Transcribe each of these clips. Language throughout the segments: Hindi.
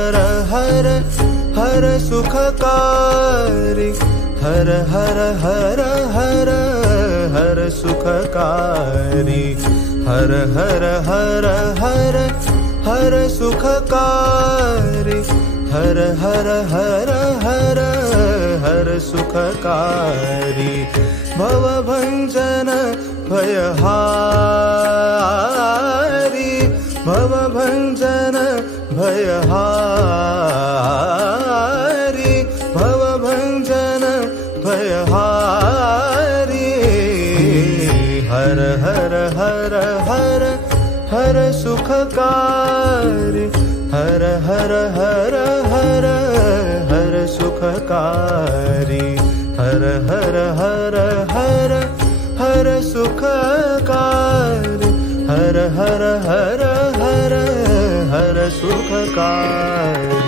हर हर हर सुखकारी हर हर हर हर हर सुखकारी हर हर हर हर हर सुखकारी हर हर हर हर हर सुखकारी भवभञ्जन भयहारी भवभञ्जन भयहारी भवभञ्जन भयहारी हर हर हर हर हर सुखकारी हर हर हर हर हर सुखकारी हर हर हर हर हर सुखकारी हर हर हर हर हर सुखकारी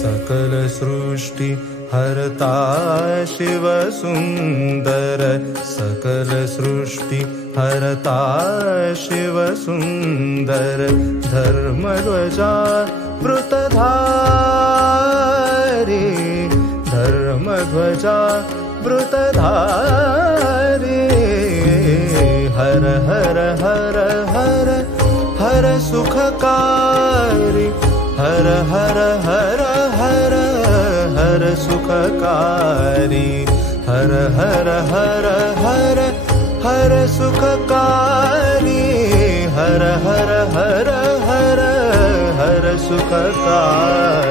सकल सृष्टि हरता शिव सुंदर सकल सृष्टि हरता शिव सुंदर धर्मध्वजा वृतधारी धर्मध्वजा वृतधारी हर हर हर हर हर सुखकारी हर हर हर हर हर सुखकारी हर हर हर हर हर सुखकारी हर हर हर हर हर सुखकारी